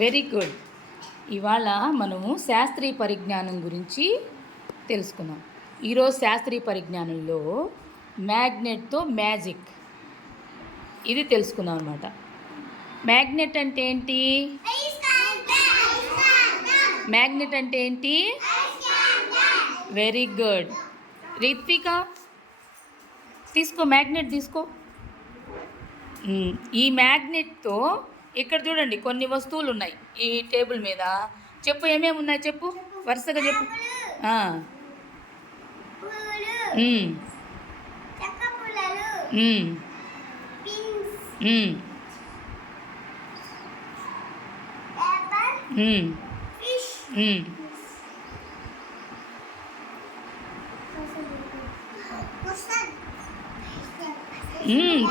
Very good. ఇవాళ మనము శాస్త్రీయ పరిజ్ఞానం గురించి తెలుసుకున్నాం ఈరోజు శాస్త్రీయ పరిజ్ఞానంలో మ్యాగ్నెట్తో మ్యాజిక్. ఇది తెలుసుకున్నాం అనమాట మ్యాగ్నెట్ అంటే ఏంటి? మ్యాగ్నెట్ అంటే ఏంటి? Very good. రిత్విక తీసుకో మ్యాగ్నెట్ తీసుకో. ఈ మ్యాగ్నెట్తో ఇక్కడ చూడండి కొన్ని వస్తువులు ఉన్నాయి ఈ టేబుల్ మీద. చెప్పు ఏమేమి ఉన్నాయి చెప్పు? వరుసగా చెప్పు.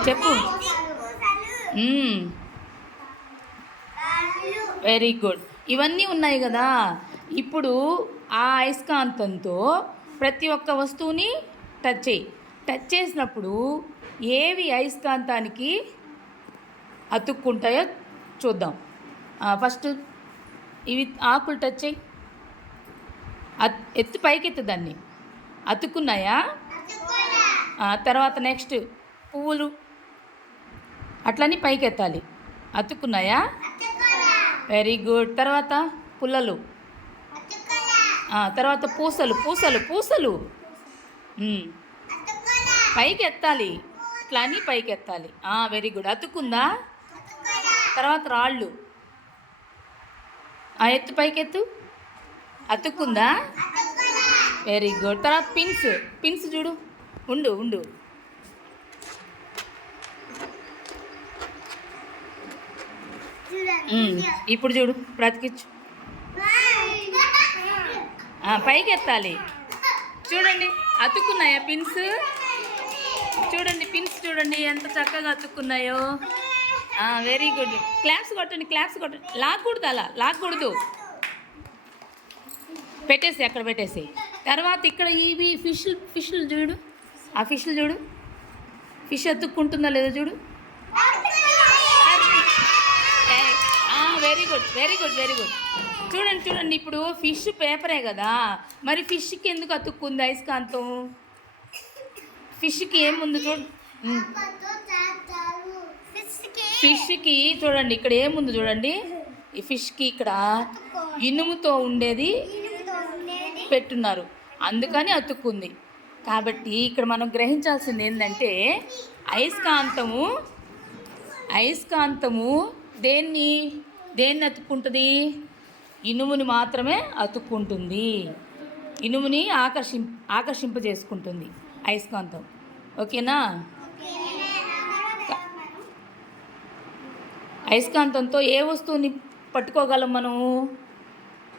చెప్పు. Very good. ఇవన్నీ ఉన్నాయి కదా. ఇప్పుడు ఆ అయస్కాంతంతో ప్రతి ఒక్క వస్తువుని టచ్ చేయి. టచ్ చేసినప్పుడు ఏవి అయస్కాంతానికి అతుక్కుంటాయో చూద్దాం. ఫస్ట్ ఇవి ఆకులు టచ్ చేయి. ఎత్తు పైకెత్తు దాన్ని. అతుక్కున్నాయా? తర్వాత నెక్స్ట్ పువ్వులు. అట్లని పైకెత్తాలి. అతుక్కున్నాయా? వెరీ గుడ్ తర్వాత పుల్లలు. తర్వాత పూసలు పూసలు పూసలు. పైకి ఎత్తాలి ఇట్లా అని పైకి ఎత్తాలి వెరీ గుడ్ అతుక్కుందా? తర్వాత రాళ్ళు. ఆ ఎత్తు పైకి ఎత్తు అతుక్కుందా వెరీ గుడ్ తర్వాత పిన్స్. పిన్స్ చూడు. ఉండు ఉండు. ఇప్పుడు చూడు బ్రతికిచ్చు. పైకి ఎత్తాలి చూడండి అతుక్కున్నాయా పిన్స్? చూడండి పిన్స్ చూడండి ఎంత చక్కగా అతుక్కున్నాయో. వెరీ గుడ్ క్లాప్స్ కొట్టండి క్లాప్స్ కొట్టండి. లాక్కూడదు అలా లాక్కూడదు. పెట్టేసి అక్కడ పెట్టేసి తర్వాత ఇక్కడ ఇవి ఫిష్ ఫిష్లు చూడు. ఆ ఫిష్లు చూడు. ఫిష్ అతుక్కుంటుందా లేదో చూడు. Very good very good very good చూడండి చూడండి ఇప్పుడు ఫిష్ పేపరే కదా? మరి ఫిష్కి ఎందుకు అతుక్కుంది అయస్కాంతం ఫిష్కి ఏముంది చూడు. ఫిష్కి చూడండి ఇక్కడ ఏముంది చూడండి? ఈ ఫిష్కి ఇక్కడ ఇనుముతో ఉండేది పెట్టున్నారు. అందుకని అతుక్కుంది. కాబట్టి ఇక్కడ మనం గ్రహించాల్సింది ఏంటంటే అయస్కాంతము అయస్కాంతము దేన్ని? దేన్ని అతుక్కుంటుంది? ఇనుముని మాత్రమే అతుక్కుంటుంది. ఇనుముని ఆకర్షిం ఆకర్షింపజేసుకుంటుంది అయస్కాంతం. ఓకేనా? అయస్కాంతంతో ఏ వస్తువుని పట్టుకోగలం మనము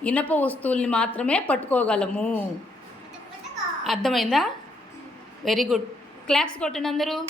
ఇనప వస్తువుల్ని మాత్రమే పట్టుకోగలము. అర్థమైందా? Very good. క్లాప్స్ కొట్టండి అందరూ.